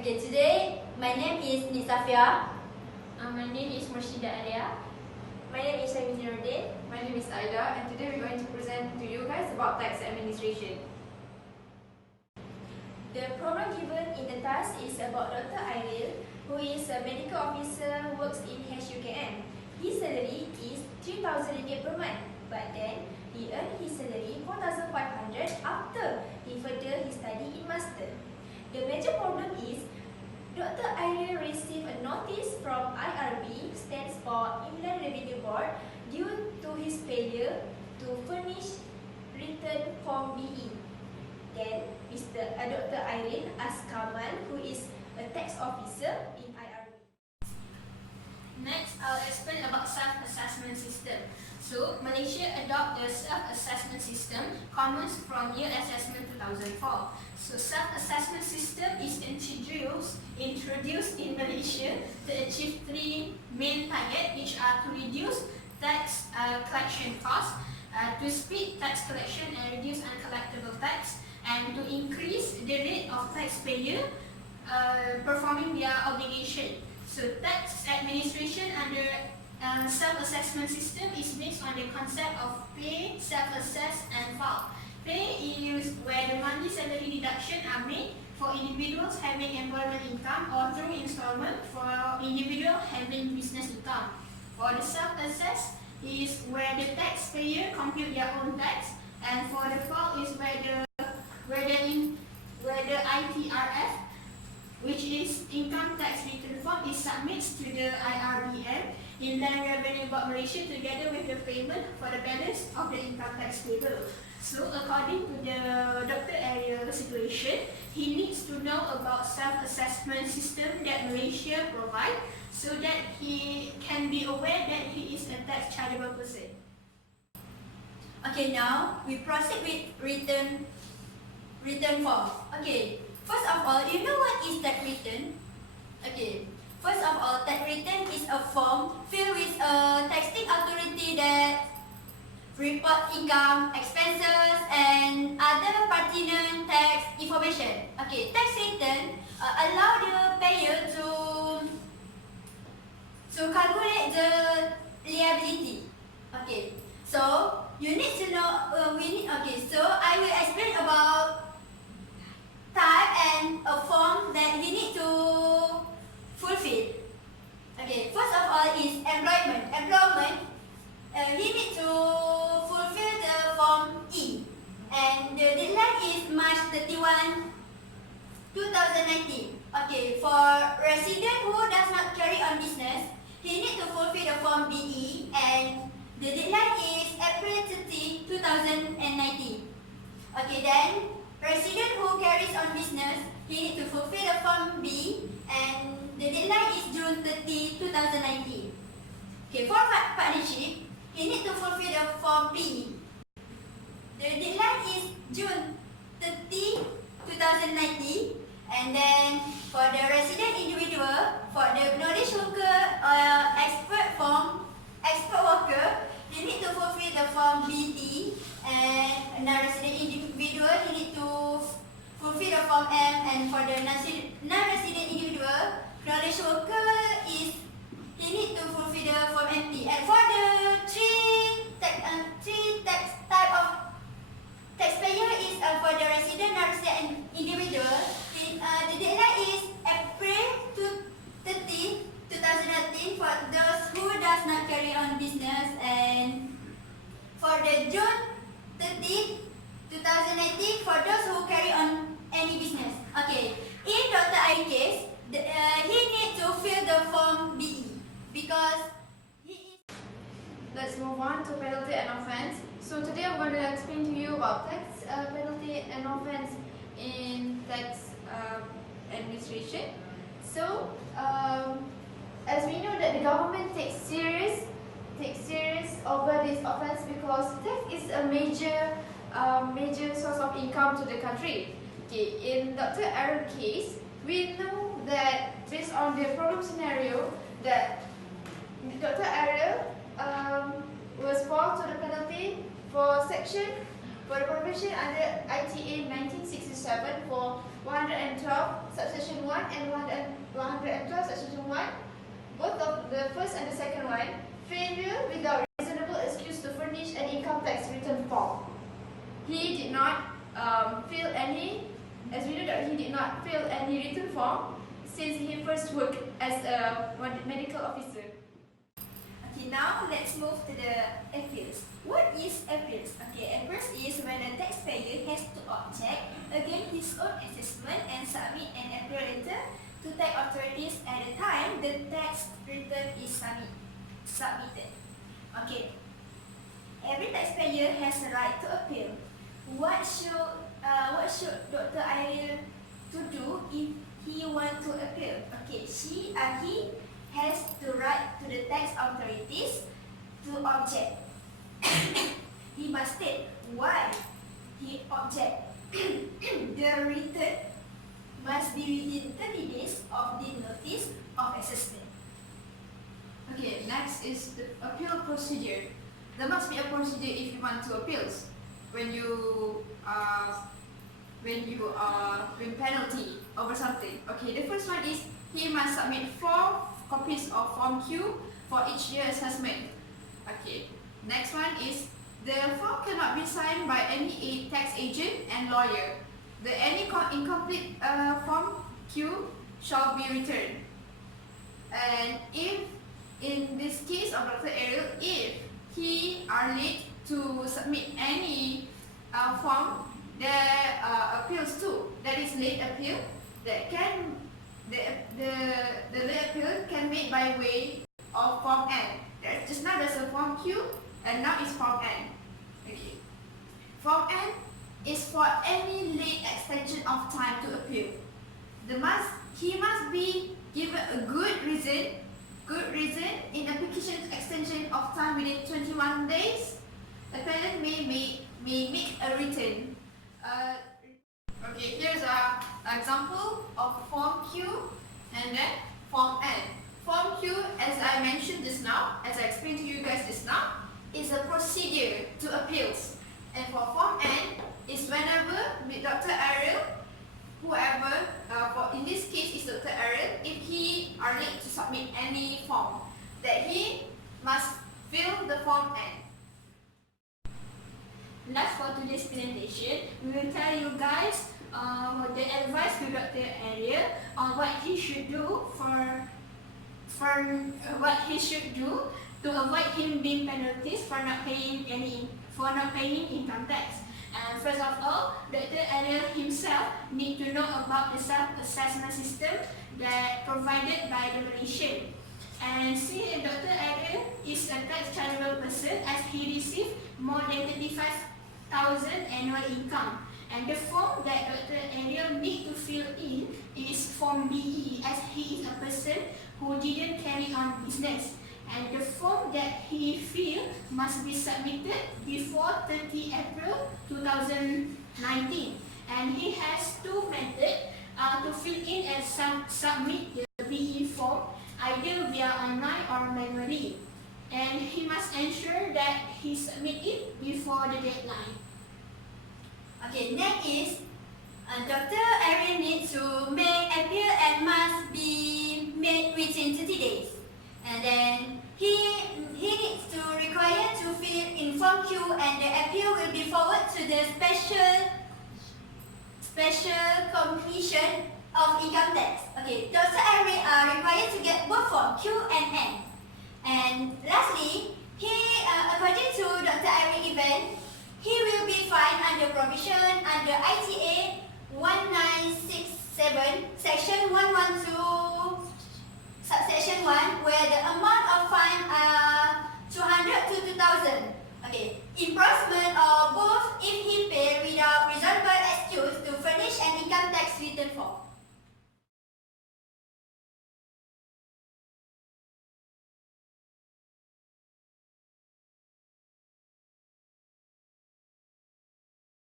Okay, today my name is Nisafia. My name is Murshida Arya. My name is Samizinuddin. My name is Aida, and today we're going to present to you guys about tax administration. The problem given in the task is about Dr. Airil, who is a medical officer who works in HUKM. His salary is 3,000 ringgit per month, but then he earned his salary 4,500 after he further his study in master. The major problem is Dr. Airil received a notice from IRB, stands for Inland Revenue Board, due to his failure to furnish written Form BE. Then, Dr. Airil asked Kamal, who is a tax officer in IRB. Next, I'll explain about self-assessment system. So, Malaysia adopt the self-assessment system common from year assessment 2004. So, self-assessment system is introduced in Malaysia to achieve three main targets, which are to reduce tax collection costs, to speed tax collection and reduce uncollectible tax, and to increase the rate of taxpayer performing their obligation. So, tax administration under self-assessment system is based on the concept of pay, self-assess, and file. Pay is where the monthly salary deduction are made for individuals having employment income or through installment for individual having business income. For the self-assess is where the taxpayer compute their own tax, and for the file is where the ITRF, which is income tax return form, is submitted to the IRBM, Inland Revenue Board Malaysia, together with the payment for the balance of the income tax payable. So, according to the Dr. Airil situation, he needs to know about self-assessment system that Malaysia provide, so that he can be aware that he is a tax chargeable person. Okay, now we proceed with written form. Okay, first of all, you know what is tax return? Okay, first of all, tax return is a form filled with a taxing authority that report income, expenses, and other pertinent tax information. Okay, tax return allow the payer to calculate the liability. Okay, so you need to know. So I will explain about type and a form that he need to fulfill. Okay, first of all is employment. He need to fulfill the form E, and the deadline is March 31, 2019. Okay, for resident who does not carry on business, he need to fulfill the form BE, and the deadline is April 30, 2019. Okay, then resident who carries on business, he need to fulfill the form B, and the deadline is June 30, 2019. Okay, for partnership, he need to fulfill the form P. The deadline is June 30, 2019. And then for the resident individual, for the knowledge worker or expert worker, he need to fulfill the form BT, and the resident individual, he need to fulfill the form M, and for the non-resident individual, knowledge worker is he need to fulfill the form MP. And for the three tax type of taxpayer is for the resident, non-resident individual, the deadline is April 30, 2019 for those who does not carry on business, and for the June 30, 2019 for those who carry on any business. Okay, in Dr. Airil case, he need to fill the form BE because he is. Let's move on to penalty and offense. So today I'm going to explain to you about tax penalty and offense in tax administration. So, as we know that the government takes serious over this offense, because tax is a major source of income to the country. Okay, in Dr. Airil case, we know that based on the problem scenario that Dr. Airil was fall to the penalty for the provision under ITA 1967 for 112 subsection 1 and 112 subsection 1, both of the first and the second one, failure without reasonable excuse to furnish an income tax return form. He did not fill any, as we know that he did not fill any return form since he first worked as a medical officer. Okay, now let's move to the appeals. What is appeals? Okay, appeals is when a taxpayer has to object against his own assessment and submit an appeal letter to tax authorities at the time the tax return is submitted. Okay, every taxpayer has a right to appeal. What should Dr. Iril to do if he want to appeal? Okay, he has to write to the tax authorities to object. He must state why he object. The return must be within 30 days of the notice of assessment. Okay, next is the appeal procedure. There must be a procedure if you want to appeals. When you win penalty over something. Okay, the first one is he must submit 4 copies of Form Q for each year assessment. Okay, next one is the form cannot be signed by any tax agent and lawyer. Any incomplete Form Q shall be returned. And if in this case of Dr. Ariel, if he are late to submit any form, there are appeals too. That is late appeal. That can the late appeal can made by way of Form N. Just now there's a Form Q and now it's Form N. Okay. Form N is for any late extension of time to appeal. He must be given a good reason in application extension of time within 21 days. Appellant may make a return. Okay, here's an example of Form Q and then Form N. Form Q, as I mentioned just now, as I explained to you guys just now, is a procedure to appeals. And for Form N is whenever Dr. Ariel, whoever, in this case is Dr. Ariel, if he are late to submit any form, that he must fill the Form N. Last for today's presentation, we will tell you guys the advice to Dr. Ariel on what he should do to avoid him being penalties for not paying income tax. And first of all, Dr. Ariel himself need to know about the self-assessment system that provided by the Malaysian. And since Dr. Ariel is a tax chargeable person as he received more than 35,000 annual income. And the form that Dr. Ariel need to fill in is Form BE as he is a person who didn't carry on business. And the form that he fill must be submitted before 30 April 2019. And he has 2 methods to fill in and submit the BE form, either via online or manually. And he must ensure that he submit it before the deadline. Okay, next is Dr. Ariel needs to make appeal and must be made within 30 days. And then he needs to require to fill in Form Q and the appeal will be forwarded to the Special Commission of Income Tax. Okay, Dr. Ariel are required to get both Form Q and N. And lastly, according to Dr. Ariel event, he will be fined under provision under ITA 1967 Section 112 Subsection 1 where the amount of fine are 200 to 2,000. Okay, imprisonment or both if he pay without reasonable excuse to furnish an income tax return form.